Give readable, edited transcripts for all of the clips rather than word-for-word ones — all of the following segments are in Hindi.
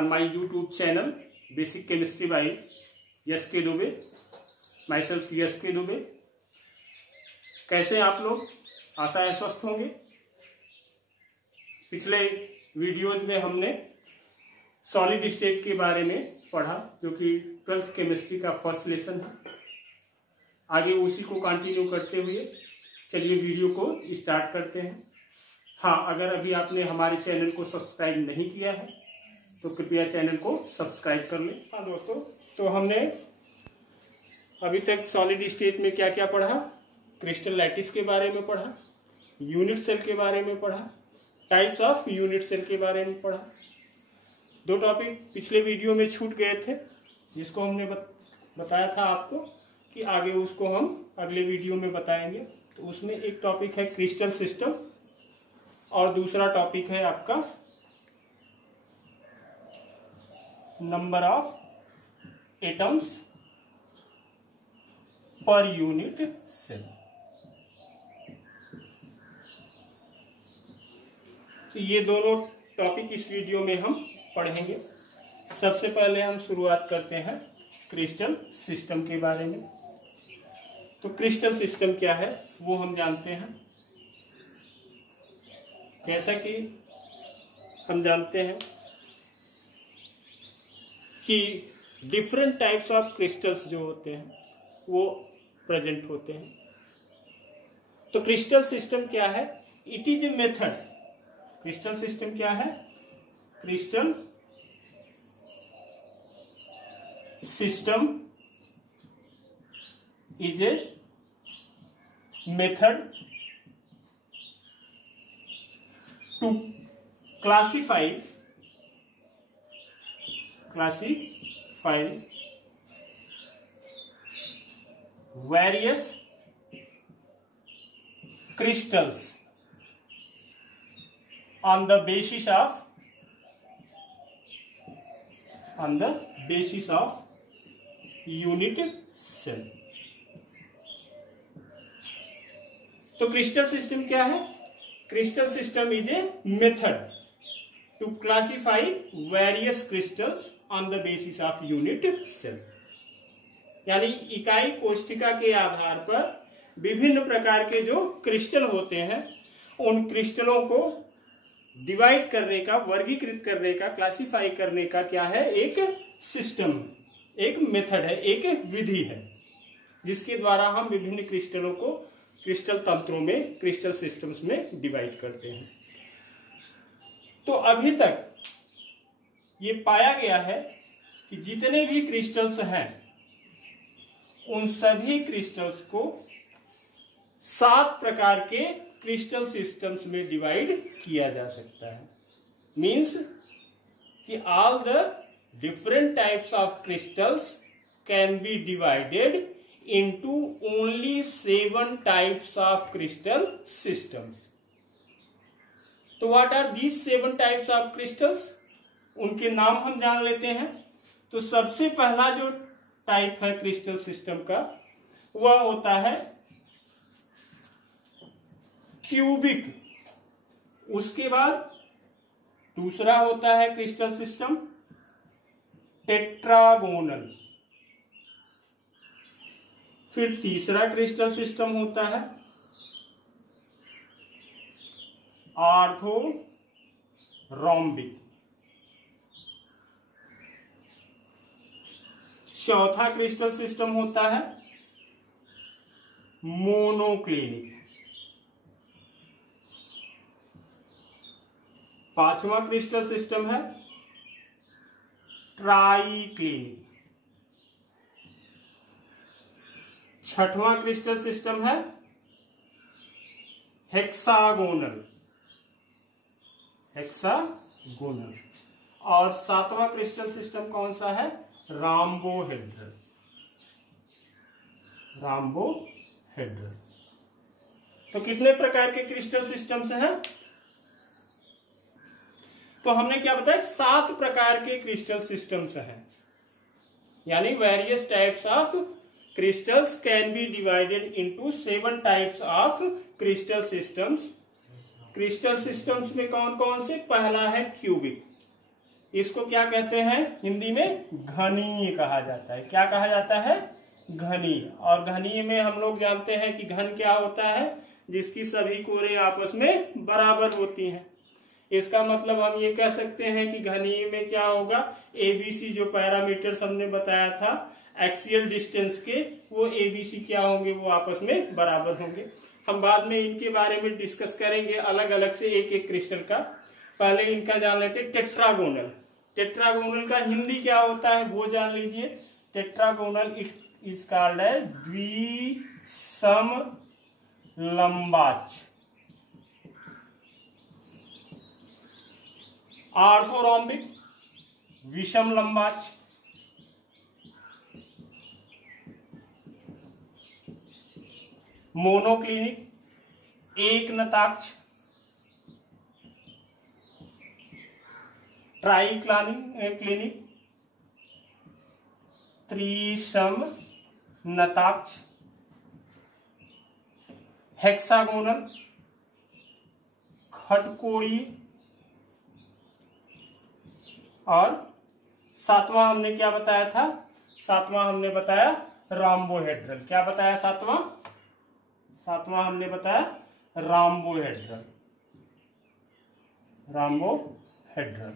on my YouTube channel Basic Chemistry by S.K. Dubey, myself S.K. Dubey. कैसे हैं आप लोग? आशा है स्वस्थ होंगे। पिछले वीडियोज में हमने सॉलिड स्टेट के बारे में पढ़ा, जो कि 12th केमिस्ट्री का फर्स्ट लेसन है। आगे उसी को कंटिन्यू करते हुए चलिए वीडियो को स्टार्ट करते हैं। हाँ, अगर अभी आपने हमारे चैनल को सब्सक्राइब नहीं किया है तो कृपया चैनल को सब्सक्राइब कर लें। हाँ दोस्तों, तो हमने अभी तक सॉलिड स्टेट में क्या क्या पढ़ा? क्रिस्टल लैटिस के बारे में पढ़ा, यूनिट सेल के बारे में पढ़ा, टाइप्स ऑफ यूनिट सेल के बारे में पढ़ा। दो टॉपिक पिछले वीडियो में छूट गए थे, जिसको हमने बताया था आपको कि आगे उसको हम अगले वीडियो में बताएंगे। तो उसमें एक टॉपिक है क्रिस्टल सिस्टम और दूसरा टॉपिक है आपका number of atoms per unit cell. तो ये दोनों टॉपिक इस वीडियो में हम पढ़ेंगे। सबसे पहले हम शुरुआत करते हैं क्रिस्टल सिस्टम के बारे में। तो क्रिस्टल सिस्टम क्या है वो हम जानते हैं। जैसा कि हम जानते हैं कि डिफरेंट टाइप्स ऑफ क्रिस्टल्स जो होते हैं वो प्रेजेंट होते हैं। तो क्रिस्टल सिस्टम क्या है? It is a method. Crystal system क्या है? Crystal system is a method to classify various crystals on the basis of unit cell। तो क्रिस्टल सिस्टम क्या है? Crystal system is a method to classify various crystals on the basis of unit cell. यानी इकाई कोष्ठिका के आधार पर विभिन्न प्रकार के जो क्रिस्टल होते हैं उन क्रिस्टलों को डिवाइड करने का, वर्गीकृत करने का, क्लासिफाई करने का क्या है? एक सिस्टम, एक मेथड है, एक विधि है, जिसके द्वारा हम विभिन्न क्रिस्टलों को क्रिस्टल तंत्रों में, क्रिस्टल सिस्टम्स में डिवाइड करते हैं। तो अभी तक ये पाया गया है कि जितने भी क्रिस्टल्स हैं उन सभी क्रिस्टल्स को 7 प्रकार के क्रिस्टल सिस्टम्स में डिवाइड किया जा सकता है। मींस कि all the different types of crystals can be divided into only 7 types of crystal systems। तो what are these 7 types of crystals? उनके नाम हम जान लेते हैं। तो सबसे पहला जो टाइप है क्रिस्टल सिस्टम का वह होता है क्यूबिक। उसके बाद दूसरा होता है क्रिस्टल सिस्टम टेट्रागोनल। फिर तीसरा क्रिस्टल सिस्टम होता है ऑर्थोरोम्बिक। चौथा क्रिस्टल सिस्टम होता है मोनोक्लिनिक। पांचवा क्रिस्टल सिस्टम है ट्राइक्लिनिक। छठवां क्रिस्टल सिस्टम है हेक्सागोनल। और सातवां क्रिस्टल सिस्टम कौन सा है? राम्बोहेड्रल। तो कितने प्रकार के क्रिस्टल सिस्टम्स हैं? तो हमने क्या बताया? 7 प्रकार के क्रिस्टल सिस्टम्स हैं। यानी various types of crystals can be divided into 7 types of crystal systems। Crystal systems में कौन कौन से? पहला है क्यूबिक। इसको क्या कहते हैं हिंदी में? घनीय कहा जाता है। क्या कहा जाता है? घनीय। और घनीय में हम लोग जानते हैं कि घन क्या होता है? जिसकी सभी कोरें आपस में बराबर होती हैं। इसका मतलब हम ये कह सकते हैं कि घनीय में क्या होगा? एबीसी जो पैरामीटर्स हमने बताया था एक्सियल डिस्टेंस के, वो एबीसी क्या होंगे? वो आपस में बराबर होंगे। हम बाद में इनके बारे में डिस्कस करेंगे अलग अलग से एक एक क्रिस्टल का। पहले इनका जान लेते हैं टेट्रागोनल। टेट्रागोनल का हिंदी क्या होता है वो जान लीजिए। टेट्रागोनल इज कॉल्ड एज द्विसम लंबाच। आर्थोरॉम्बिक विषम लंबाच। मोनोक्लिनिक एक नताक्ष। ट्राइक्लिनिक त्रिसम नताक्ष। हेक्सागोनल खटकोणीय। और सातवां हमने क्या बताया था? सातवां हमने बताया राम्बोहेड्रल। क्या बताया सातवां? सातवां हमने बताया राम्बोहेड्रल। राम्बोहेड्रल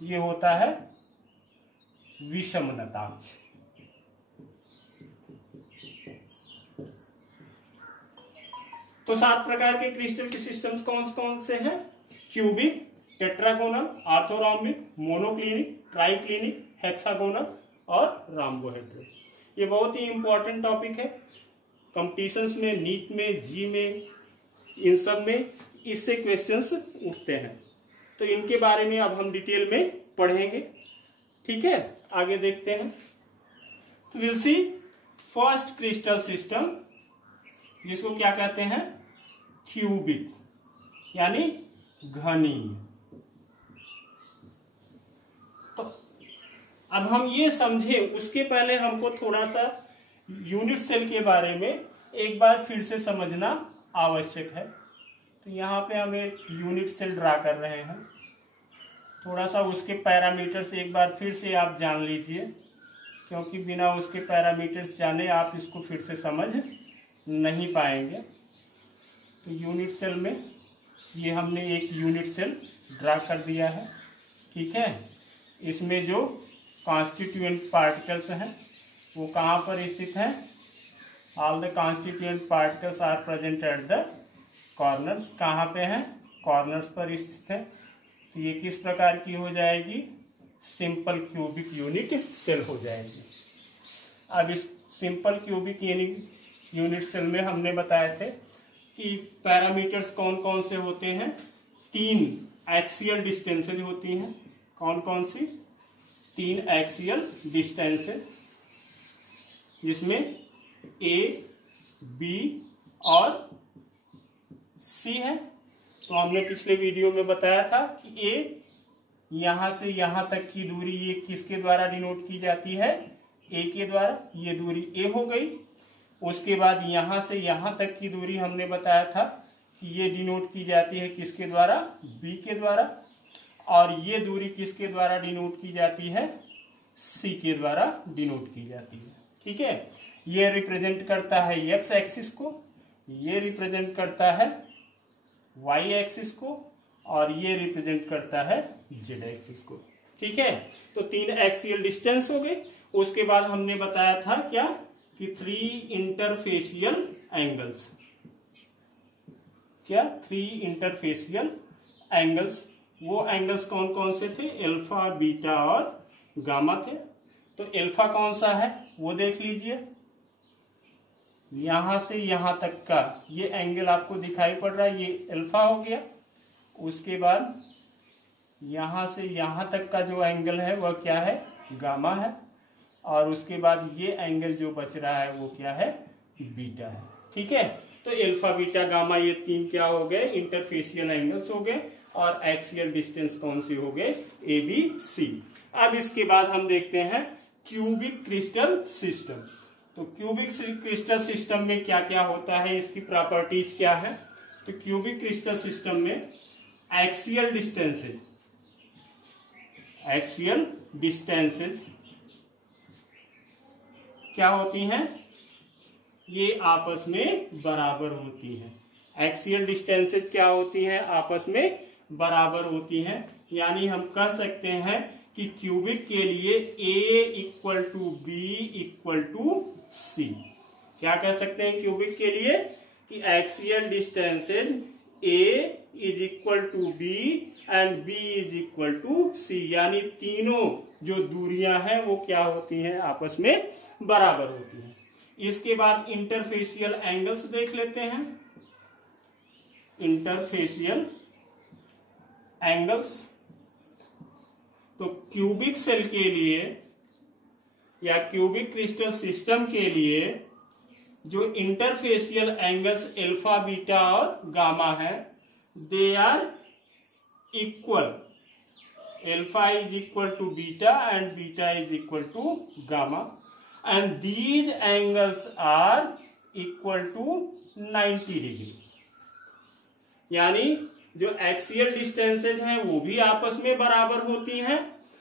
ये होता है विषम नताक्ष। तो 7 प्रकार के क्रिस्टल के सिस्टम्स कौन कौन से हैं? Cubic, tetragonal, orthorhombic, monoclinic, triclinic, hexagonal और राम्बोहेड्रल। ये बहुत ही इंपॉर्टेंट टॉपिक है कॉम्पिटिशन्स में, नीट में, जी में, इन सब में इससे क्वेश्चंस उठते हैं। तो इनके बारे में अब हम डिटेल में पढ़ेंगे। ठीक है, आगे देखते हैं। तो will see first crystal system, जिसको क्या कहते हैं? क्यूबिक, यानी घनीय। तो अब हम ये समझे, उसके पहले हमको थोड़ा सा यूनिट सेल के बारे में एक बार फिर से समझना आवश्यक है। तो यहाँ पे हम एक यूनिट सेल ड्रा कर रहे हैं। थोड़ा सा उसके पैरामीटर्स एक बार फिर से आप जान लीजिए, क्योंकि बिना उसके पैरामीटर्स जाने आप इसको फिर से समझ नहीं पाएंगे। तो यूनिट सेल में ये हमने एक यूनिट सेल ड्रा कर दिया है। ठीक है, इसमें जो कॉन्स्टिट्यूएंट पार्टिकल्स हैं वो कहाँ पर स्थित हैं? All the constituent particles are present at the corners. कहाँ पे हैं? कॉर्नर्स पर स्थित है। तो ये किस प्रकार की हो जाएगी? सिंपल क्यूबिक यूनिट सेल हो जाएगी। अब इस सिंपल क्यूबिक यूनिट सेल में हमने बताए थे कि पैरामीटर्स कौन कौन से होते हैं? 3 एक्सियल डिस्टेंसेज होती हैं। कौन कौन सी? 3 एक्सियल डिस्टेंसेज, जिसमें ए, बी और सी है। तो हमने पिछले वीडियो में बताया था कि ए यहां से यहां तक की दूरी ये किसके द्वारा डिनोट की जाती है? ए के द्वारा। ये दूरी ए हो गई। उसके बाद यहां से यहां तक की दूरी हमने बताया था कि ये डिनोट की जाती है किसके द्वारा? बी के द्वारा। और ये दूरी किसके द्वारा डिनोट की जाती है? सी के द्वारा डिनोट की जाती है। ठीक है, ये रिप्रेजेंट करता है एक्स एक्सिस को, ये रिप्रेजेंट करता है वाई एक्सिस को, और ये रिप्रेजेंट करता है जेड एक्सिस को। ठीक है, तो 3 एक्सियल डिस्टेंस हो गए। उसके बाद हमने बताया था क्या कि 3 इंटरफेशियल एंगल्स। क्या? 3 इंटरफेशियल एंगल्स। वो एंगल्स कौन कौन से थे? अल्फा, बीटा और गामा थे। तो अल्फा कौन सा है वो देख लीजिए। यहां से यहां तक का ये एंगल आपको दिखाई पड़ रहा है, ये अल्फा हो गया। उसके बाद यहां से यहां तक का जो एंगल है वह क्या है? गामा है। और उसके बाद ये एंगल जो बच रहा है वो क्या है? बीटा है। ठीक है, तो अल्फा, बीटा, गामा ये 3 क्या हो गए? इंटरफेशियल एंगल्स हो गए। और एक्सियल डिस्टेंस कौन से हो गए? ए, बी, सी। अब इसके बाद हम देखते हैं क्यूबिक क्रिस्टल सिस्टम। तो क्यूबिक क्रिस्टल सिस्टम में क्या क्या होता है, इसकी प्रॉपर्टीज क्या है? तो क्यूबिक क्रिस्टल सिस्टम में एक्सियल डिस्टेंसेस एक्सियल डिस्टेंसेज क्या होती हैं, ये आपस में बराबर होती हैं। एक्सियल डिस्टेंसेज क्या होती हैं, आपस में बराबर होती हैं। यानी हम कह सकते हैं कि क्यूबिक के लिए A equal to B equal to C. क्या कह सकते हैं क्यूबिक के लिए कि axial distances A is equal to B and B is equal to C. यानी तीनों जो दूरियां हैं वो क्या होती हैं, आपस में बराबर होती हैं। इसके बाद इंटरफेशियल एंगल्स देख लेते हैं। इंटरफेशियल एंगल्स, तो क्यूबिक सेल के लिए या क्यूबिक क्रिस्टल सिस्टम के लिए जो इंटरफेशियल एंगल्स अल्फा, बीटा और गामा है, they are equal. Alpha is equal to beta and beta is equal to gamma, and these angles are equal to 90 degree. यानी जो एक्सियल डिस्टेंसेज हैं वो भी आपस में बराबर होती हैं,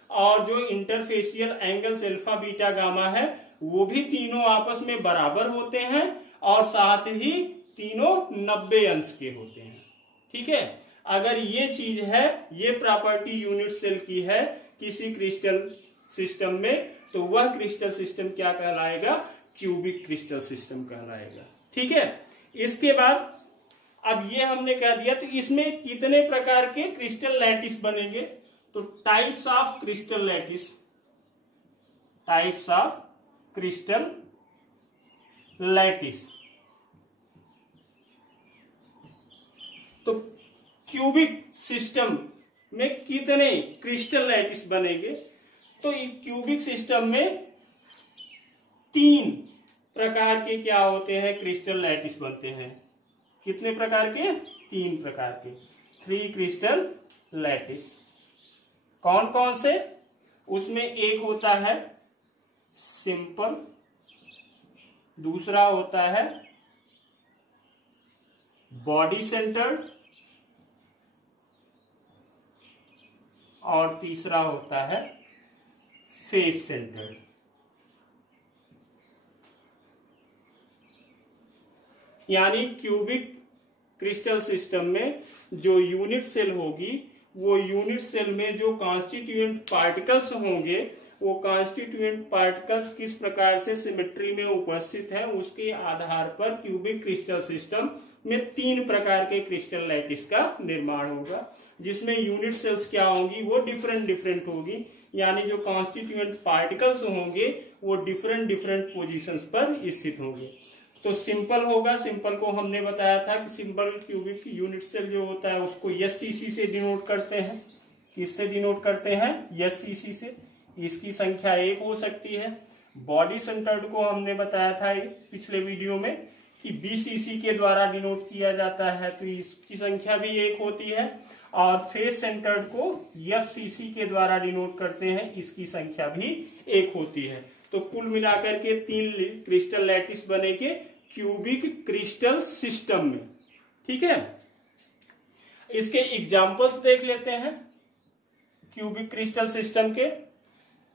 और जो interfacial angles alpha, beta, gamma है वो भी तीनों आपस में बराबर होते हैं, और साथ ही तीनों 90 अंश के होते हैं। ठीक है, अगर ये चीज है, ये प्रॉपर्टी यूनिट सेल की है किसी क्रिस्टल सिस्टम में, तो वह क्रिस्टल सिस्टम क्या कहलाएगा, क्यूबिक क्रिस्टल सिस्टम कहलाएगा। ठीक है, इसके बाद अब ये हमने कह दिया, तो इसमें कितने प्रकार के क्रिस्टल लैटिस बनेंगे, तो types of crystal lattice, types of crystal lattice. तो क्यूबिक सिस्टम में कितने क्रिस्टल लैटिस बनेंगे, तो क्यूबिक सिस्टम में 3 प्रकार के क्या होते हैं, क्रिस्टल लैटिस बनते हैं। कितने प्रकार के, 3 प्रकार के, 3 क्रिस्टल लैटिस। कौन कौन से, उसमें एक होता है सिंपल, दूसरा होता है बॉडी सेंटर्ड, और तीसरा होता है फेस सेंटर्ड। यानी क्यूबिक क्रिस्टल सिस्टम में जो यूनिट सेल होगी, वो यूनिट सेल में जो कॉन्स्टिट्यूएंट पार्टिकल्स होंगे, वो कॉन्स्टिट्यूएंट पार्टिकल्स किस प्रकार से सिमेट्री में उपस्थित है, उसके आधार पर क्यूबिक क्रिस्टल सिस्टम में 3 प्रकार के क्रिस्टल लैटिस का निर्माण होगा, जिसमें यूनिट सेल्स क्या होंगी, वो डिफरेंट होगी। यानी जो कॉन्स्टिट्यूएंट पार्टिकल्स होंगे वो डिफरेंट पोजीशंस पर स्थित होंगे। तो सिंपल होगा, सिंपल को हमने बताया था कि सिंपल क्यूबिक यूनिट सेल जो होता है उसको SCC से डिनोट करते हैं। किससे डिनोट करते हैं, SCC से। इसकी संख्या 1 हो सकती है। बॉडी सेंटर्ड को हमने बताया था पिछले वीडियो में कि BCC के द्वारा डिनोट किया जाता है, तो इसकी संख्या भी 1 होती है। और फेस सेंटर्ड को FCC के द्वारा डिनोट करते हैं, इसकी संख्या भी 1 होती है। तो कुल मिलाकर के 3 क्रिस्टल लैटिस बनेंगे क्यूबिक क्रिस्टल सिस्टम में। ठीक है, इसके एग्जांपल्स देख लेते हैं क्यूबिक क्रिस्टल सिस्टम के।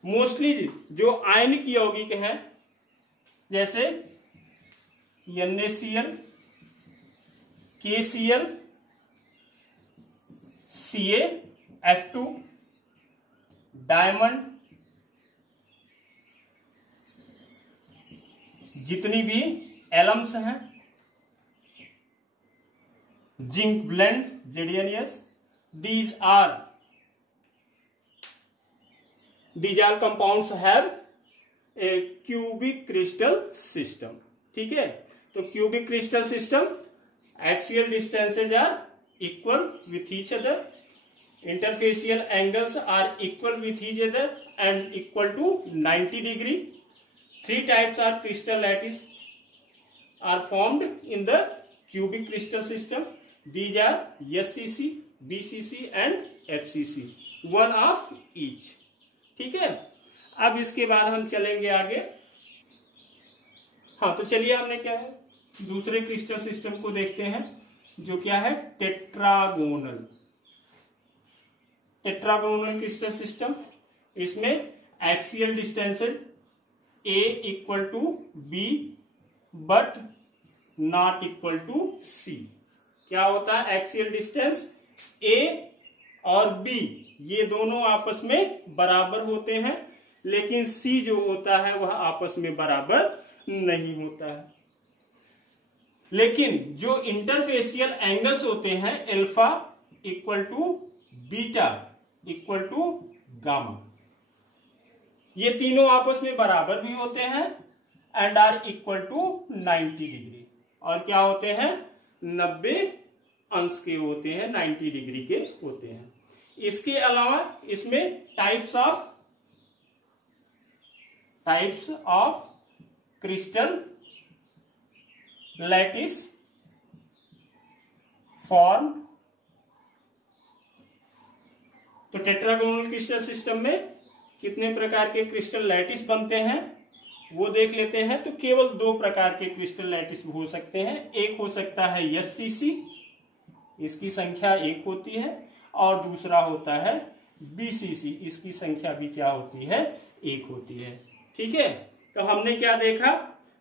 मोस्टली जो आयनिक यौगिक हैं, जैसे NaCl, KCl, CaF2, डायमंड, जितनी भी एलम्स हैं, zinc blende, ZnS, these all compounds have a cubic crystal system. ठीक है, तो cubic crystal system axial distances are equal with each other, interfacial angles are equal with each other and equal to 90 degree. 3 types of crystal lattice are formed in the cubic crystal system. These are SCC, BCC and FCC, 1 of each. ठीक है, अब इसके बाद हम चलेंगे आगे। हाँ, तो चलिए हमने क्या है, दूसरे क्रिस्टल सिस्टम को देखते हैं, जो क्या है, टेट्रागोनल। टेट्रागोनल क्रिस्टल सिस्टम इसमें axial distances A equal to B but not equal to C. क्या होता है? एक्सियल डिस्टेंस ए और बी ये दोनों आपस में बराबर होते हैं, लेकिन सी जो होता है वह आपस में बराबर नहीं होता है। लेकिन जो इंटरफेसियल एंगल्स होते हैं alpha equal to beta equal to gamma, ये तीनों आपस में बराबर भी होते हैं and are equal to 90 degree. और क्या होते हैं? 90 अंश के होते हैं, 90 डिग्री के होते हैं। इसके अलावा इसमें types of crystal lattice form. तो टेट्रागोनल क्रिस्टल सिस्टम में कितने प्रकार के क्रिस्टल लैटिस बनते हैं वो देख लेते हैं। तो केवल दो प्रकार के क्रिस्टल लैटिस हो सकते हैं। एक हो सकता है SCC, इसकी संख्या 1 होती है, और दूसरा होता है BCC, इसकी संख्या भी क्या होती है? 1 होती है। ठीक है, तो हमने क्या देखा?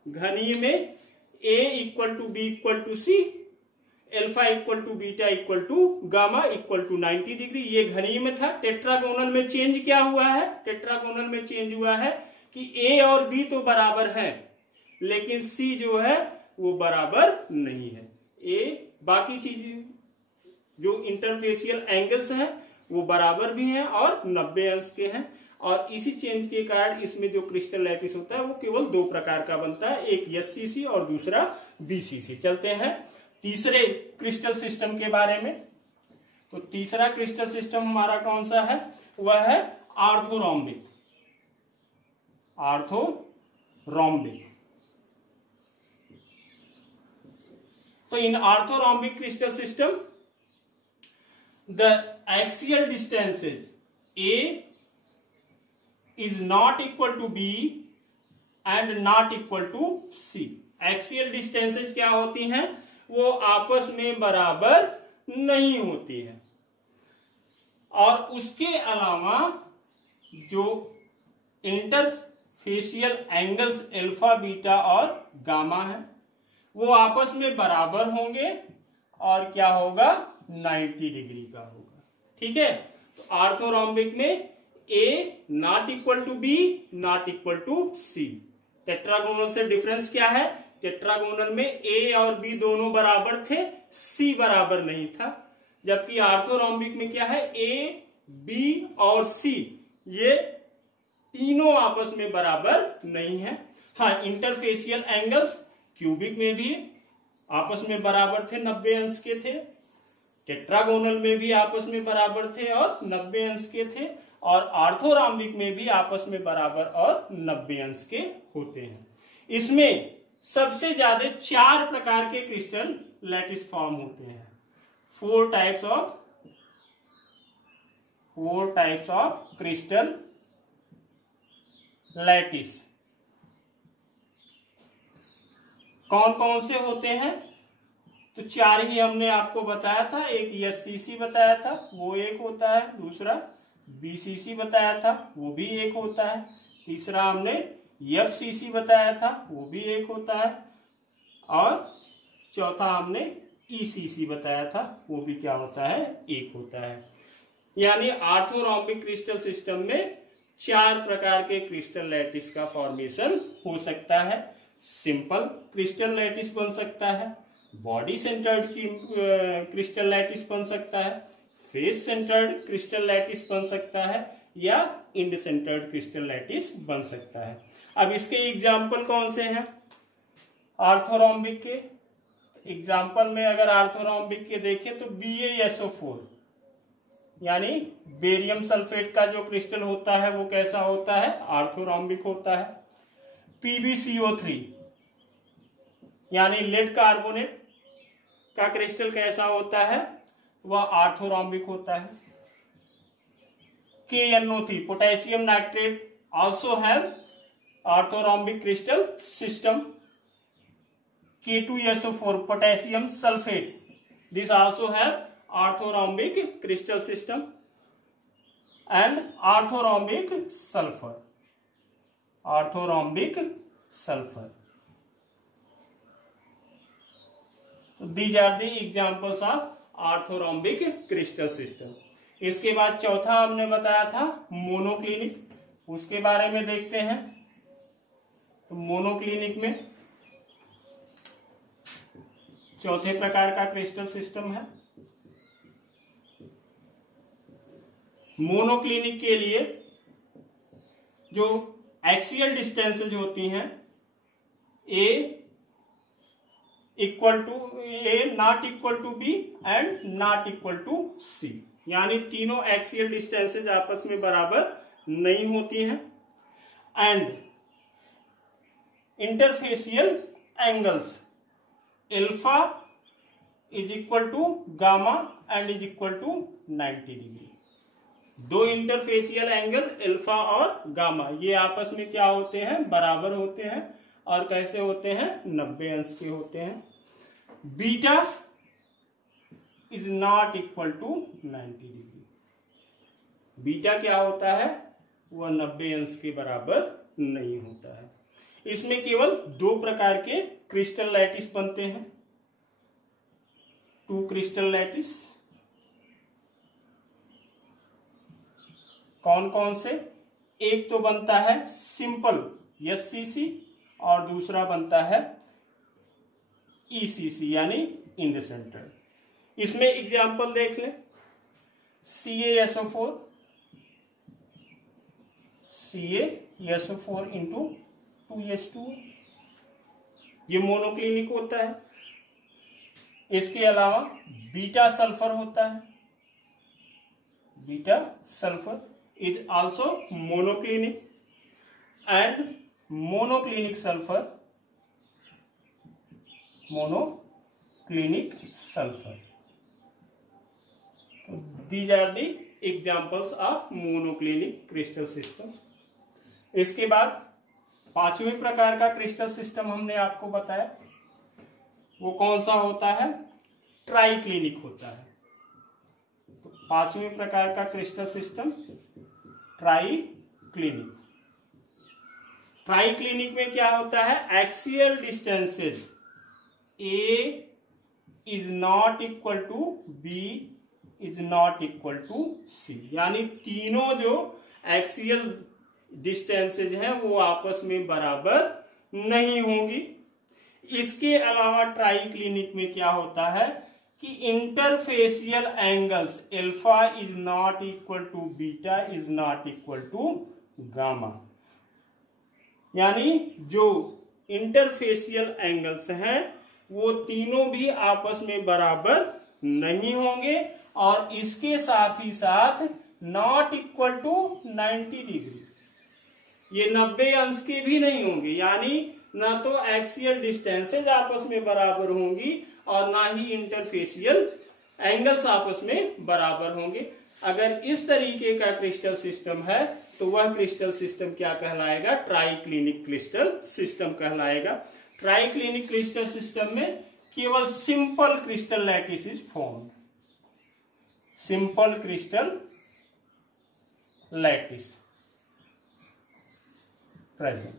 घनीय में A equal to B equal to C, alpha equal to beta equal to gamma equal to 90 degree, ये घनीय में था। टेट्रागोनल में चेंज क्या हुआ है? टेट्रागोनल में चेंज हुआ है कि A और B तो बराबर है, लेकिन C जो है वो बराबर नहीं है। बाकी चीज जो इंटरफेसियल एंगल्स हैं वो बराबर भी हैं और 90 अंश के हैं। और इसी चेंज के कारण इसमें जो क्रिस्टल लैटिस होता है वो केवल दो प्रकार का बनता है, एक SCC और दूसरा BCC। चलते हैं तीसरे क्रिस्टल सिस्टम के बारे में। तो तीसरा क्रिस्टल सिस्टम हमारा कौन सा है? वह है ऑर्थोरोम्बिक। ऑर्थोरोम्बिक। तो in orthorhombic crystal system the axial distances A is not equal to B and not equal to C। Axial distances क्या होती हैं? वो आपस में बराबर नहीं होती हैं। और उसके अलावा जो इंटरफेसियल एंगल्स अल्फा बीटा और गामा है वो आपस में बराबर होंगे और क्या होगा? 90 डिग्री का होगा। ठीक है, तो ऑर्थोरोम्बिक में A not equal to B not equal to C। Tetragonal से डिफरेंस क्या है? टेट्रागोनल में A और B दोनों बराबर थे, C बराबर नहीं था। जबकि ऑर्थोरोम्बिक में क्या है? A, B और C ये तीनों आपस में बराबर नहीं है। हाँ, इंटरफेसियल एंगल्स क्यूबिक में भी आपस में बराबर थे, 90 अंश के थे। टेट्रागोनल में भी आपस में बराबर थे और 90 अंश के थे। और ऑर्थोरोम्बिक में भी आपस में बराबर और 90 अंश के होते हैं। इसमें सबसे ज्यादा 4 प्रकार के क्रिस्टल लैटिस फॉर्म होते हैं। 4 टाइप्स ऑफ क्रिस्टल लैटिस। कौन कौन से होते हैं? तो 4 ही हमने आपको बताया था। एक SCC बताया था, वो एक होता है। दूसरा BCC बताया था, वो भी एक होता है। तीसरा हमने FCC बताया था, वो भी एक होता है। और चौथा हमने ECC बताया था, वो भी क्या होता है? एक होता है। यानी ऑर्थोरोम्बिक क्रिस्टल सिस्टम में 4 प्रकार के क्रिस्टल लैटिस का फॉर्मेशन हो सकता है। सिंपल क्रिस्टल लैटिस बन सकता है, बॉडी सेंटर्ड की क्रिस्टल लैटिस बन सकता है, फेस सेंटर्ड क्रिस्टल लैटिस बन सकता है, या इंड सेंटर्ड क्रिस्टल लैटिस बन सकता है। अब इसके एग्जाम्पल कौन से हैं? ऑर्थोरोम्बिक के एग्जाम्पल में अगर ऑर्थोरोम्बिक के देखें तो BaSO4 यानी बेरियम सल्फेट का जो क्रिस्टल होता है वो कैसा होता है? ऑर्थोरोम्बिक होता है। PbCO3 यानी लेड कार्बोनेट का क्रिस्टल कैसा होता है? वह ऑर्थोरोम्बिक होता है। KNO3 potassium nitrate also have orthorhombic crystal system. K2SO4 potassium sulfate, this also have orthorhombic crystal system. and orthorhombic sulfur. Orthorhombic sulfur. So these are the examples of orthorhombic crystal system. इसके बाद चौथा हमने बताया था मोनोक्लिनिक, उसके बारे में देखते हैं। तो मोनोक्लिनिक में चौथे प्रकार का क्रिस्टल सिस्टम है। मोनोक्लिनिक के लिए जो एक्सियल डिस्टेंसेज होती हैं A not equal to B and not equal to C, यानी तीनों एक्सियल डिस्टेंसेज आपस में बराबर नहीं होती हैं। And interfacial angles alpha is equal to gamma and is equal to 90 degree. दो इंटरफेसियल एंगल अल्फा और गामा ये आपस में क्या होते हैं, बराबर होते हैं। और कैसे होते हैं, 90 अंश के होते हैं। Beta is not equal to 90 degree. Beta क्या होता है, वह 90 अंश के बराबर नहीं होता है। इसमें केवल दो प्रकार के क्रिस्टल लैटिस बनते हैं, टू क्रिस्टल लैटिस। कौन कौन से, एक तो बनता है सिंपल SCC और दूसरा बनता है ECC यानी इंडेसेंट्रेड। इसमें एग्जाम्पल देख लें, CaSO4 इंटू 2s2, ये मोनोक्लिनिक होता है। इसके अलावा बीटा सल्फर होता है, beta sulphur is also monoclinic and monoclinic sulfur, monoclinic sulfur. These are the examples of monoclinic crystal systems. इसके बाद पांचवें प्रकार का क्रिस्टल सिस्टम हमने आपको बताया, वो कौन सा होता है, ट्राइक्लिनिक होता है। तो पांचवें प्रकार का क्रिस्टल सिस्टम ट्राइक्लिनिक। ट्राइक्लिनिक में क्या होता है, axial distances A is not equal to B is not equal to C, यानी तीनों जो एक्सियल डिस्टेंसेज हैं वो आपस में बराबर नहीं होंगी। इसके अलावा ट्राइक्लिनिक में क्या होता है कि interfacial angles alpha is not equal to beta is not equal to gamma, यानी जो इंटरफेसियल एंगल्स हैं वो तीनों भी आपस में बराबर नहीं होंगे और इसके साथ ही साथ नॉट इक्वल टू 90 डिग्री, ये 90 अंश के भी नहीं होंगे, यानी ना तो एक्सियल डिस्टेंसेज आपस में बराबर होंगी और ना ही इंटरफेसियल एंगल्स आपस में बराबर होंगे। अगर इस तरीके का क्रिस्टल सिस्टम है तो वह क्रिस्टल सिस्टम क्या कहलाएगा, ट्राइक्लिनिक क्रिस्टल सिस्टम कहलाएगा। ट्राइक्लिनिक क्रिस्टल सिस्टम में केवल simple crystal lattice is formed, simple crystal lattice present.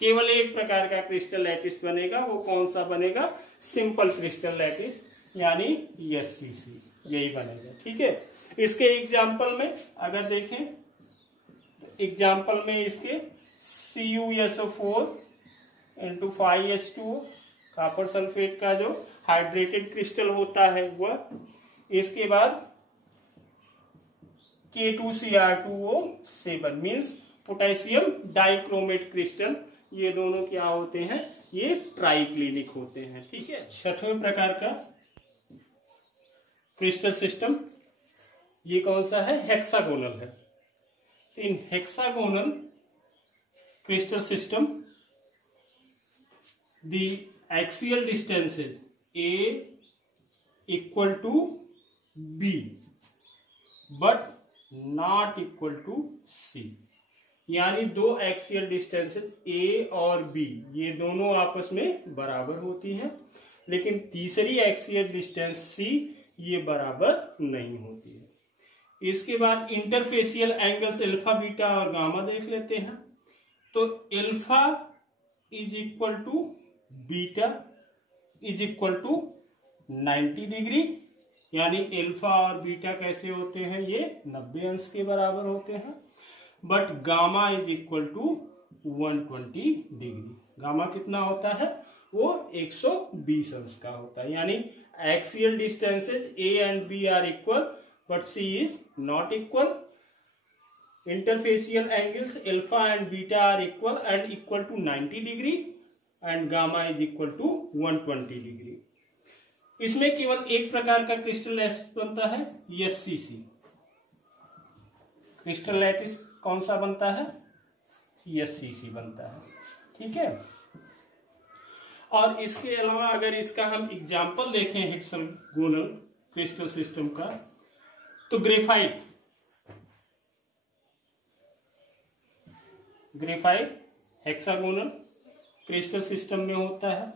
केवल एक प्रकार का क्रिस्टल लैटिस बनेगा, वो कौन सा बनेगा, सिंपल क्रिस्टल लैटिस यानी SCC, यही बनेगा। ठीक है, इसके एग्जाम्पल में अगर देखें, एग्जाम्पल में इसके CuSO4 into 5s2 copper sulphate का जो हाइड्रेटेड क्रिस्टल होता है वह, इसके बाद K2Cr2O7 means potassium dichromate crystal, ये दोनों क्या होते हैं, ये ट्राइक्लिनिक होते हैं। ठीक है, छठवें प्रकार का क्रिस्टल सिस्टम ये कौन सा है, हेक्सागोनल है। In hexagonal crystal system the axial distances A equal to B but not equal to C, यानी दो एक्सियल डिस्टेंसेज A और B ये दोनों आपस में बराबर होती हैं, लेकिन तीसरी एक्सियल डिस्टेंस C ये बराबर नहीं होती है। इसके बाद इंटरफेसियल एंगल्स अल्फा बीटा और गामा देख लेते हैं। तो alpha is equal to beta is equal to 90 degree, यानी अल्फा और बीटा कैसे होते हैं, ये 90 अंश के बराबर होते हैं। But gamma is equal to 120 degree. Gamma कितना होता है, वो 120 अंश का होता है। यानी axial distances a and b are equal but c is not equal. Interfacial angles alpha and beta are equal and equal to 90 degree and gamma is equal to 120 degree. इसमें केवल एक प्रकार का क्रिस्टल लैटिस बनता है, एससीसी। क्रिस्टल लैटिस कौन सा बनता है, एससीसी बनता है। ठीक है। और इसके अलावा अगर इसका हम एग्जाम्पल देखें हेक्सागोनल क्रिस्टल सिस्टम का, तो ग्रेफाइट हेक्सागोनल क्रिस्टल सिस्टम में होता है।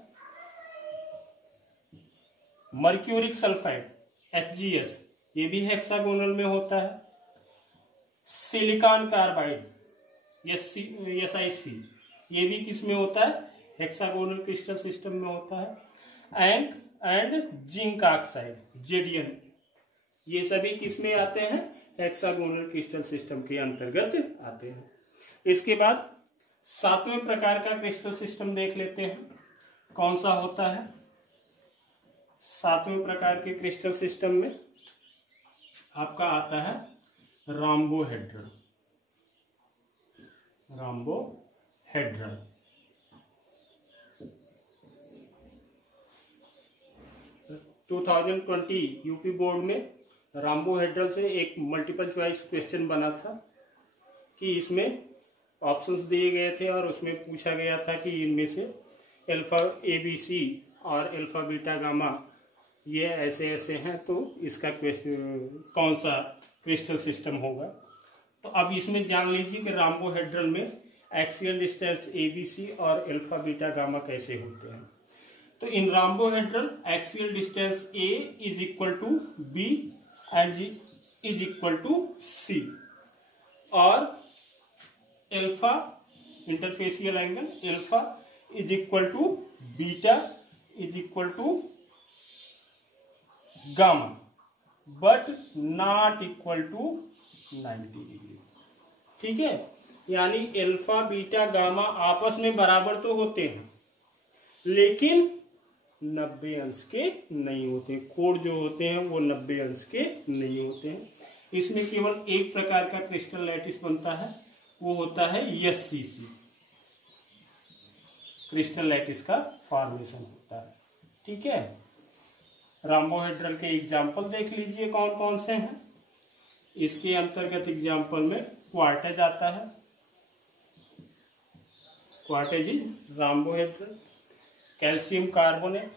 मर्क्यूरिक सल्फाइड HgS ये भी हेक्सागोनल में होता है। सिलिकॉन कार्बाइड SiC ये भी किस में होता है, हेक्सागोनल क्रिस्टल सिस्टम में होता है। एंड जिंक ऑक्साइड JDN ये सभी किस में आते हैं, हेक्सागोनल क्रिस्टल सिस्टम के अंतर्गत आते हैं। इसके बाद 7वें प्रकार का क्रिस्टल सिस्टम देख लेते हैं, कौन सा होता है। 7वें प्रकार के क्रिस्टल सिस्टम में आपका आता है राम्बोहेड्रल। 2020 यूपी बोर्ड में राम्बोहेड्रल से एक मल्टीपल चॉइस क्वेश्चन बना था कि इसमें ऑप्शंस दिए गए थे और उसमें पूछा गया था कि इनमें से अल्फा ABC और अल्फा बीटा गामा ये ऐसे ऐसे हैं, तो इसका कौन सा क्रिस्टल सिस्टम होगा। तो अब इसमें जान लीजिए कि राम्बोहेड्रल में एक्सियल डिस्टेंस ABC और अल्फा बीटा गामा कैसे होते हैं। तो in rhombohedral axial distance A is equal to B and G is equal to C, और alpha interfacial angle alpha is equal to beta is equal to gamma but not equal to 90 degree. ठीक है। यानी अल्फा बीटा गामा आपस में बराबर तो होते हैं लेकिन 90 अंश के नहीं होते। कोण जो होते हैं वो 90 अंश के नहीं होते हैं। इसमें केवल एक प्रकार का क्रिस्टल लैटिस बनता है, वो होता है SCC। क्रिस्टल लैटिस का फॉर्मेशन होता है। ठीक है। राम्बोहेड्रल के एग्जाम्पल देख लीजिए कौन कौन से हैं। इसके अंतर्गत एग्जाम्पल में क्वार्टेज आता है। Quartz is rhombohedral. Calcium carbonate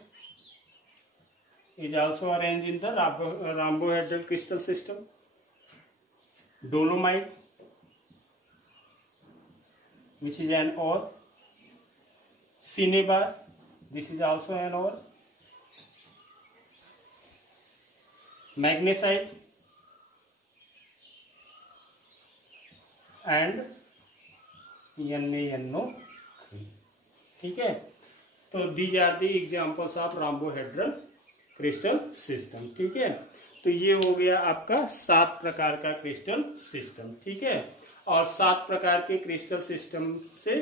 is also arrange in the rhombohedral crystal system. Dolomite which is an ore. Cinnabar, this is also an ore. Magnesite and NaNO3। ठीक है। तो these are the examples of rhombohedral crystal system। ठीक है। तो ये हो गया आपका 7 प्रकार का क्रिस्टल सिस्टम। ठीक है। और 7 प्रकार के क्रिस्टल सिस्टम से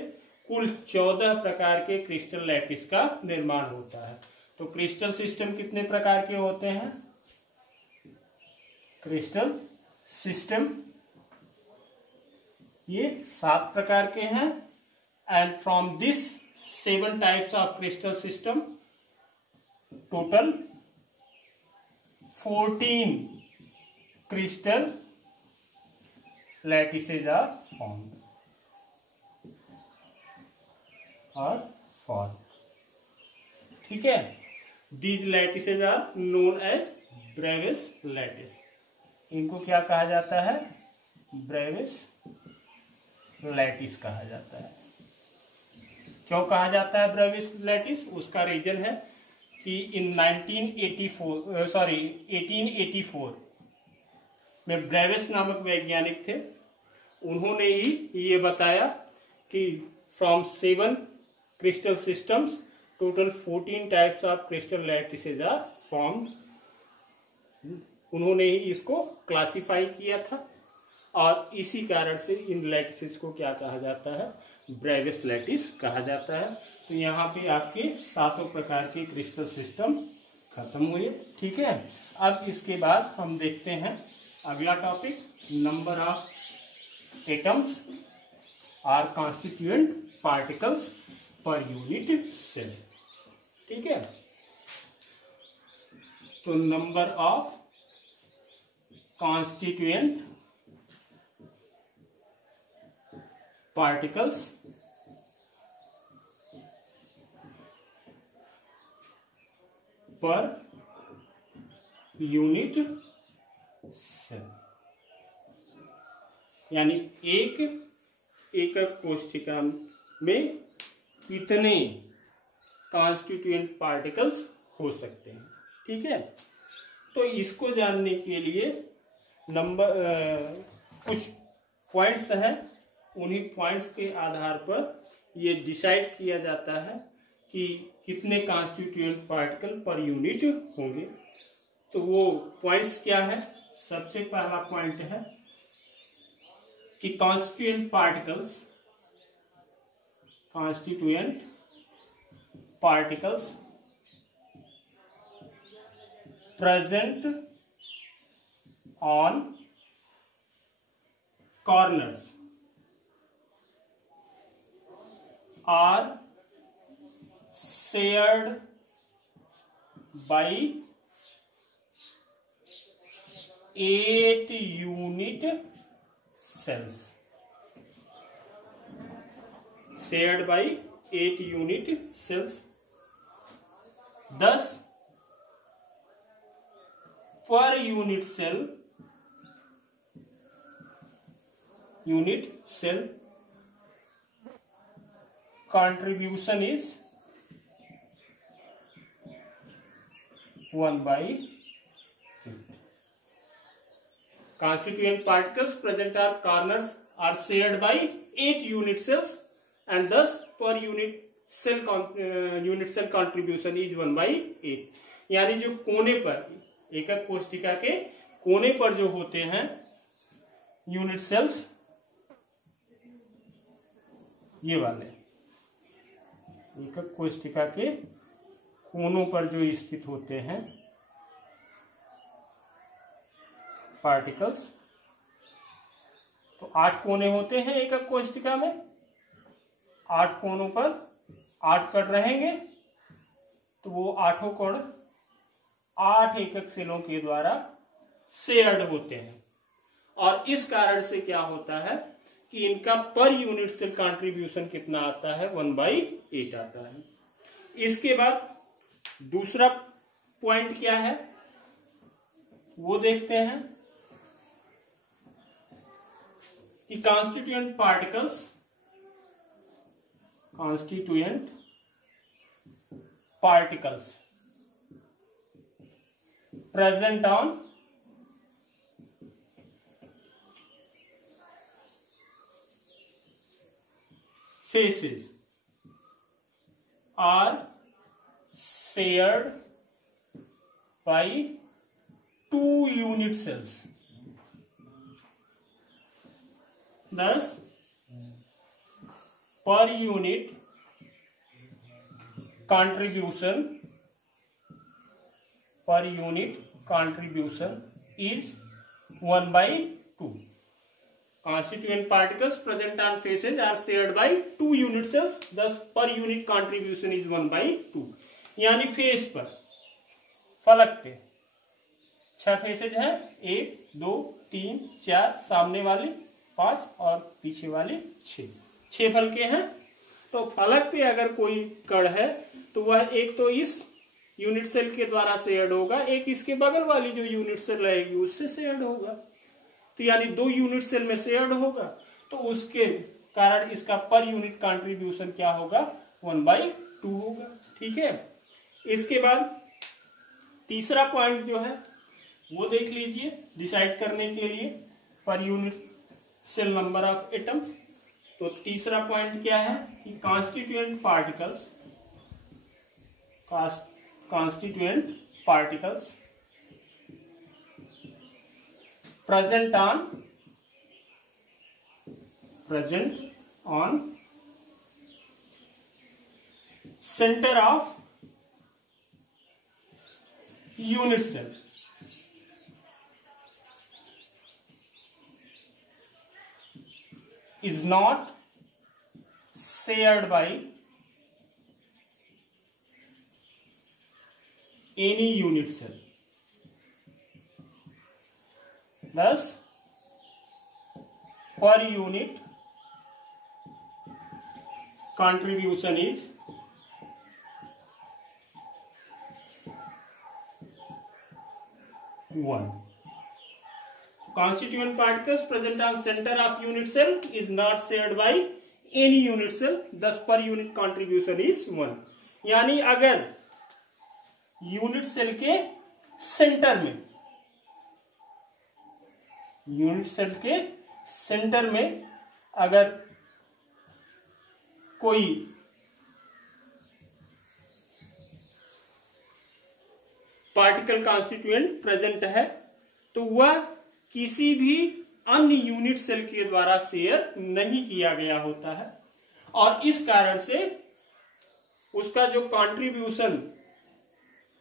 कुल 14 प्रकार के क्रिस्टल लैटिस का निर्माण होता है। तो क्रिस्टल सिस्टम कितने प्रकार के होते हैं, क्रिस्टल सिस्टम ये 7 प्रकार के हैं। And from this 7 types of crystal system total 14 crystal lattices are formed ठीक है। These lattices are known as Bravais lattice। इनको क्या कहा जाता है, Bravais lattice कहा जाता है। क्यों कहा जाता है Bravais lattice, उसका रीजन है कि इन 1884 में ब्रेविस नामक वैज्ञानिक थे, उन्होंने ही ये बताया कि from 7 crystal systems total 14 types of crystal lattices are formed. उन्होंने ही इसको क्लासिफाई किया था और इसी कारण से इन लैटिसेस को क्या कहा जाता है, ब्रेविस लैटिस कहा जाता है। तो यहाँ पे आपके 7 प्रकार के क्रिस्टल सिस्टम खत्म हुए। ठीक है, अब इसके बाद हम देखते हैं अगला topic, number of atoms are constituent particles per unit cell. ठीक है, तो number of constituent particles per unit cell, यानी एक एकक कोशिका में कितने कॉन्स्टिट्यूएंट पार्टिकल्स हो सकते हैं। ठीक है, तो इसको जानने के लिए कुछ पॉइंट्स हैं, उन्हीं पॉइंट्स के आधार पर ये डिसाइड किया जाता है कि कितने कॉन्स्टिट्यूएंट पार्टिकल पर यूनिट होंगे। तो वो पॉइंट्स क्या है, सबसे पहला पॉइंट है कि constituent particles present on corners are shared by 8 unit cells, shared by 8 unit cells। thus per unit cell contribution is 1/8। Constituent particles present at corners are shared by 8 unit cells and thus per unit cell contribution is 1/8। यानी जो कोने पर एकक कोशिका के कोने पर जो होते हैं यूनिट सेल्स, ये वाले एकक कोशिका के कोनों पर जो स्थित होते हैं पार्टिकल्स, तो 8 कोने होते हैं एकक कोशिका में, 8 कोनों पर 8 कण रहेंगे, तो वो 8 कण 8 एकक सेलों के द्वारा शेयर्ड होते हैं। और इस कारण से क्या होता है कि इनका पर यूनिट सेल कंट्रीब्यूशन कितना आता है, 1/8 आता है। इसके बाद दूसरा पॉइंट क्या है वो देखते हैं कि constituent particles present on faces are shared by 2 unit cells। thus per unit contribution is 1/2। Constituent particles present on faces are shared by 2 unit cells, thus per unit contribution is 1/2। यानी फेस पर, फलक पे 6 फेसेज हैं, 1 2 3 4, सामने वाले 5 और पीछे वाले 6 फलके हैं। तो फलक पे अगर कोई कण है तो वह एक तो इस यूनिट सेल के द्वारा शेयर्ड होगा, एक इसके बगल वाली जो यूनिट सेल रहेगी उससे शेयर्ड होगा। तो यानी 2 यूनिट सेल में शेयर्ड होगा, तो उसके कारण इसका पर यूनिट कंट्रीब्यूशन क्या होगा, 1/2 होगा। ठीक है, इसके बाद तीसरा पॉइंट जो है वो देख लीजिए डिसाइड करने के लिए per unit cell number of atom. तो तीसरा पॉइंट क्या है कि constituent particles present on center of unit cell is not shared by any unit cell. Thus, per unit contribution is one. Constituent particles present on center of unit cell is not shared by any unit cell. Thus, per unit contribution is one. यानी अगर यूनिट सेल के सेंटर में अगर कोई पार्टिकल कॉन्स्टिट्यूएंट प्रेजेंट है तो वह किसी भी अन्य यूनिट सेल के द्वारा शेयर नहीं किया गया होता है और इस कारण से उसका जो कंट्रीब्यूशन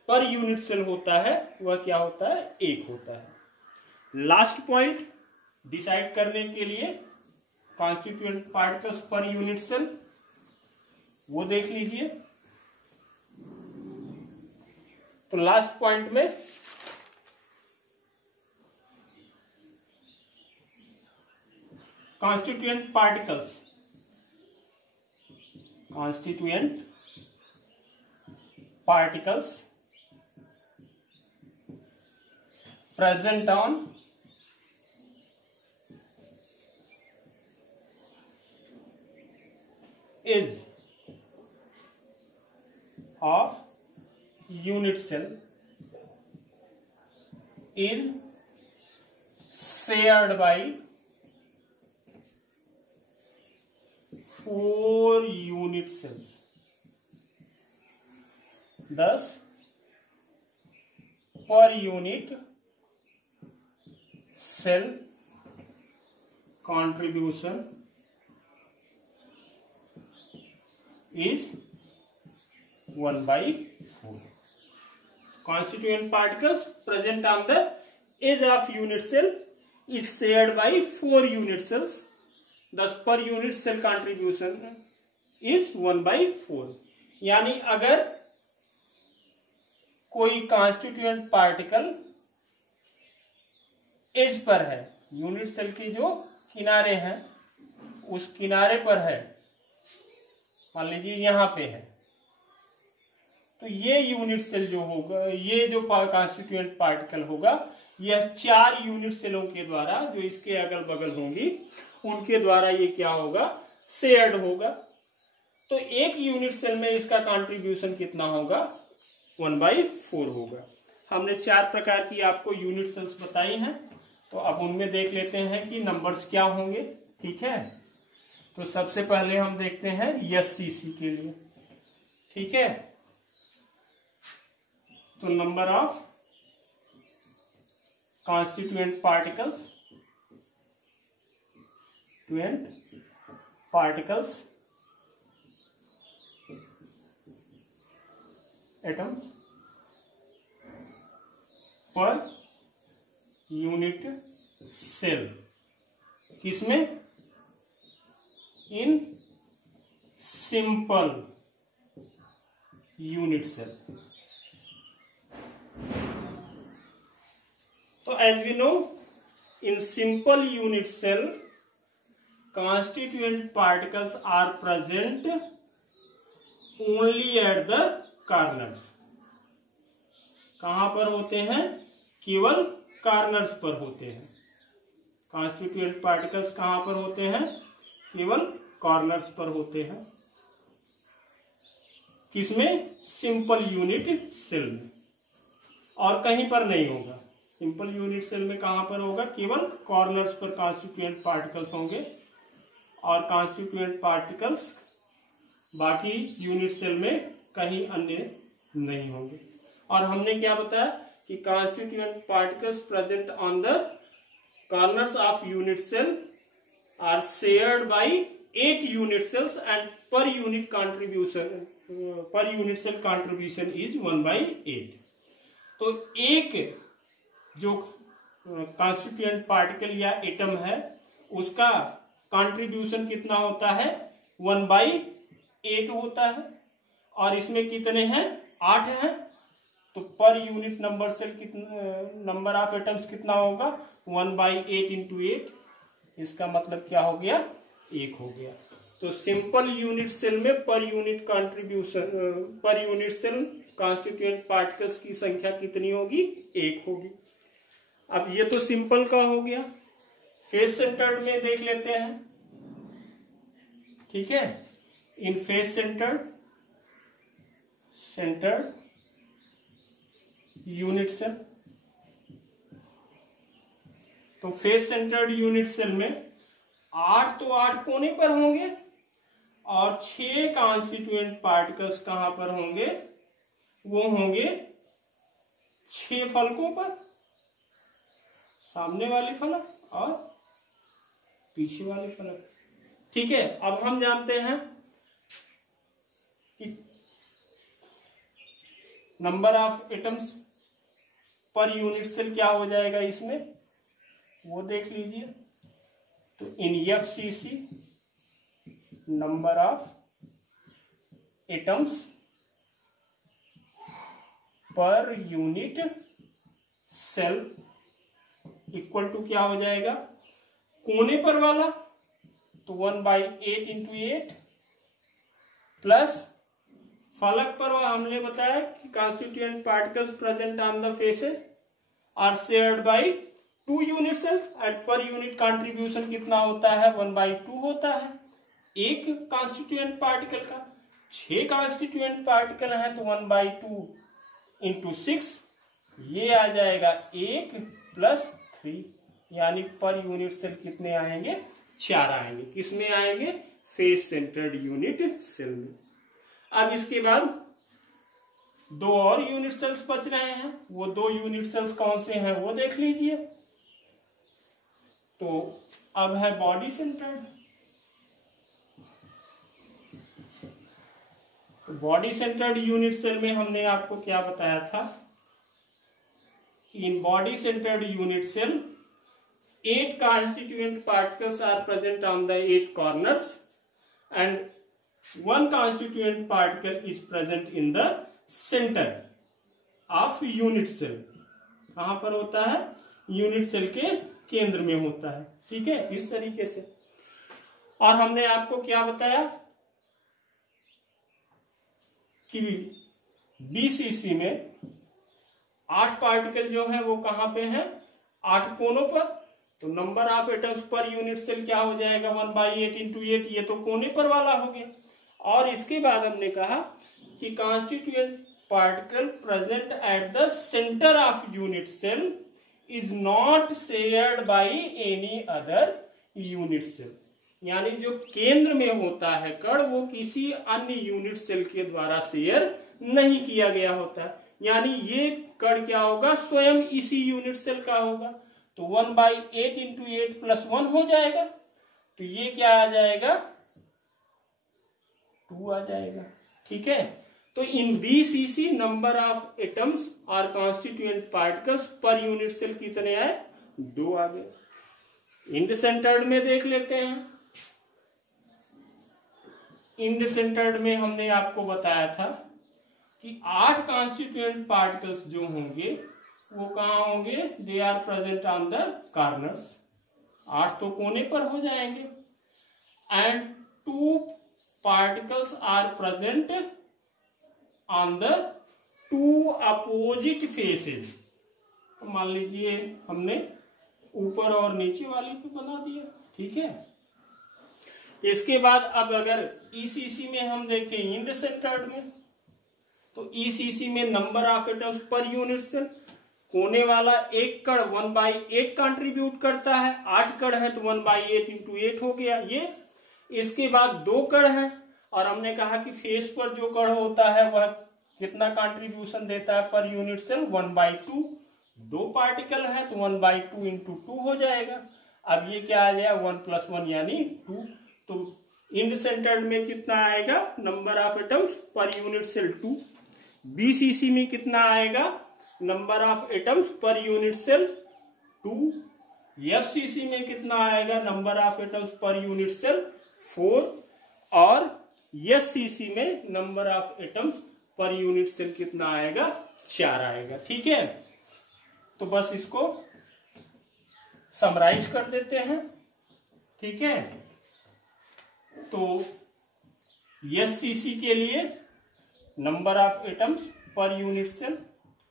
पर यूनिट सेल होता है वह क्या होता है, एक होता है। लास्ट पॉइंट डिसाइड करने के लिए constituent particles per unit cell वो देख लीजिए। तो लास्ट पॉइंट में constituent particles present on edge of unit cell is shared by 4 unit cells. Thus, per unit cell contribution is 1/4. Constituent particles present on the edge of unit cell is shared by 4 unit cells. Thus, per unit cell contribution is 1/4. यानी अगर कोई कॉन्स्टिट्यूएंट पार्टिकल एज पर है, यूनिट सेल की जो किनारे हैं उस किनारे पर है, मान लीजिए यहां पे है, तो ये यूनिट सेल जो होगा, ये जो कॉन्स्टिट्यूएंट पार्टिकल होगा, यह 4 यूनिट सेलों के द्वारा जो इसके अगल बगल होंगी उनके द्वारा ये क्या होगा, शेयर्ड होगा। तो एक यूनिट सेल में इसका कंट्रीब्यूशन कितना होगा, 1/4 होगा। हमने 4 प्रकार की आपको यूनिट सेल्स बताई हैं, तो अब उनमें देख लेते हैं कि नंबर्स क्या होंगे। ठीक है, तो सबसे पहले हम देखते हैं एससीसी के लिए। ठीक है, तो number of constituent particles atoms per unit cell, किसमें, in simple unit cell. So as we know, in simple unit cell, constituent particles are present only at the corners. कहां पर होते हैं, केवल कॉर्नर्स पर होते हैं। constituent particles कहां पर होते हैं, केवल कॉर्नर्स पर होते हैं। किसमें? सिंपल यूनिट सेल में, और कहीं पर नहीं होगा। सिंपल यूनिट सेल में कहां पर होगा? केवल कॉर्नर्स पर कॉन्स्टिट्यूएंट पार्टिकल्स होंगे और कॉन्स्टिट्यूएंट पार्टिकल्स बाकी यूनिट सेल में कहीं अन्य नहीं होंगे। और हमने क्या बताया कि constituent particles present on the corners of unit cell are shared by 8 unit cells and per unit cell contribution is 1/8। तो एक जो कॉन्स्टिट्यूएंट पार्टिकल या एटम है उसका कंट्रीब्यूशन कितना होता है? 1/8 होता है। और इसमें कितने हैं? 8 हैं। तो पर यूनिट नंबर सेल कितना, नंबर ऑफ एटम्स कितना होगा? 1/8 × 8। इसका मतलब क्या हो गया? 1 हो गया। तो सिंपल यूनिट सेल में per unit contribution, per unit cell constituent particles की संख्या कितनी होगी? 1 होगी। अब ये तो सिंपल का हो गया। फेस सेंटर्ड में देख लेते हैं। ठीक है, इन फेस सेंटर्ड यूनिट सेल, तो फेस सेंटर्ड यूनिट सेल में 8 तो 8 कोने पर होंगे और 6 कॉन्स्टिट्यूएंट पार्टिकल्स कहां पर होंगे? वो होंगे 6 फलकों पर, सामने वाले फलक और पीछे वाले फलक। ठीक है, अब हम जानते हैं कि number of atoms per unit cell क्या हो जाएगा इसमें, वो देख लीजिए। तो in FCC number of atoms per unit cell equal to क्या हो जाएगा? कोने पर वाला तो 1/8 × 8 प्लस फलक पर हमने बताया कि constituent particles present on the faces are shared by 2 unit cells and per unit contribution कितना होता है? 1/2 होता है एक कॉन्स्टिट्यूएंट पार्टिकल का। 6 कॉन्स्टिट्यूएंट पार्टिकल है तो 1/2 × 6, ये आ जाएगा 1 + 3, यानी पर यूनिट सेल कितने आएंगे? 4 आएंगे। किसमें आएंगे? फेस सेंटर्ड यूनिट सेल में। अब इसके बाद 2 और यूनिट सेल्स बच रहे हैं। वो 2 यूनिट सेल्स कौन से हैं वो देख लीजिए। तो अब है body centred. Body centred unit cell में हमने आपको क्या बताया था? In body centred unit cell 8 constituent particles are present on the 8 corners and 1 constituent particle is present in the center of unit cell। कहां पर होता है? यूनिट सेल के केंद्र में होता है। ठीक है, इस तरीके से। और हमने आपको क्या बताया कि BCC में 8 पार्टिकल जो है वो कहां पे हैं? 8 कोनों पर। तो number of atoms per unit cell क्या हो जाएगा? 1/8 × 8। ये तो कोने पर वाला हो गया। और इसके बाद हमने कहा कि constituent particle present at the centre of unit cell is not shared by any other unit cell. यानी जो केंद्र में होता है कण, वो किसी अन्य यूनिट सेल के द्वारा शेयर नहीं किया गया होता है। यानी ये कण क्या होगा? स्वयं इसी यूनिट सेल का होगा। तो 1/8 × 8 + 1 हो जाएगा। तो ये क्या आ जाएगा? 2 आ जाएगा। ठीक है, तो in BCC number of atoms और constituent particles per unit cell कितने आए? 2 आ गए। इंड सेंटर्ड में देख लेते हैं। इंड सेंटर्ड में हमने आपको बताया था कि 8 कॉन्स्टिट्यूएंट पार्टिकल्स जो होंगे वो कहां होंगे? They are present on the corners. 8 तो कोने पर हो जाएंगे। And 2 particles are present on the 2 opposite faces. तो मान लीजिए हमने ऊपर और नीचे वाले पे बना दिया। ठीक है, इसके बाद अब अगर ECC में हम देखें इंड सेंटर्ड में, तो ईसीसी में number of atoms per unit cell, कोने वाला एक कण 1/8 कंट्रीब्यूट करता है, 8 कण है तो 1/8 इंटू 8 हो गया ये। इसके बाद 2 कण है और हमने कहा कि फेस पर जो कण होता है वह कितना कंट्रीब्यूशन देता है पर यूनिट सेल, 1/2। 2 पार्टिकल है तो 1/2 इंटू 2 हो जाएगा। अब ये क्या आ गया 1 + 1 यानी 2। तो इंड सेंटर्ड में कितना आएगा number of atoms per unit cell 2। BCC में कितना आएगा number of atoms per unit cell 2। FCC में कितना आएगा number of atoms per unit cell 4। और एससीसी में number of atoms per unit cell कितना आएगा 4 आएगा। ठीक है, तो बस इसको समराइज कर देते हैं। ठीक है, तो एससीसी के लिए number of atoms per unit cell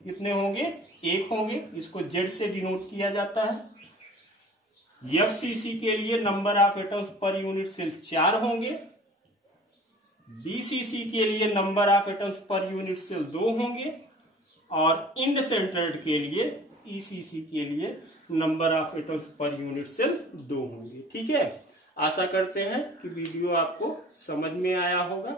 कितने होंगे 1 होंगे, इसको जेड से डिनोट किया जाता है। एफसीसी के लिए number of atoms per unit cell 4 होंगे। बीसीसी के लिए number of atoms per unit cell 2 होंगे। और इंड सेंटर्ड के लिए ईसीसी के लिए number of atoms per unit cell 2 होंगे। ठीक है, आशा करते हैं कि वीडियो आपको समझ में आया होगा।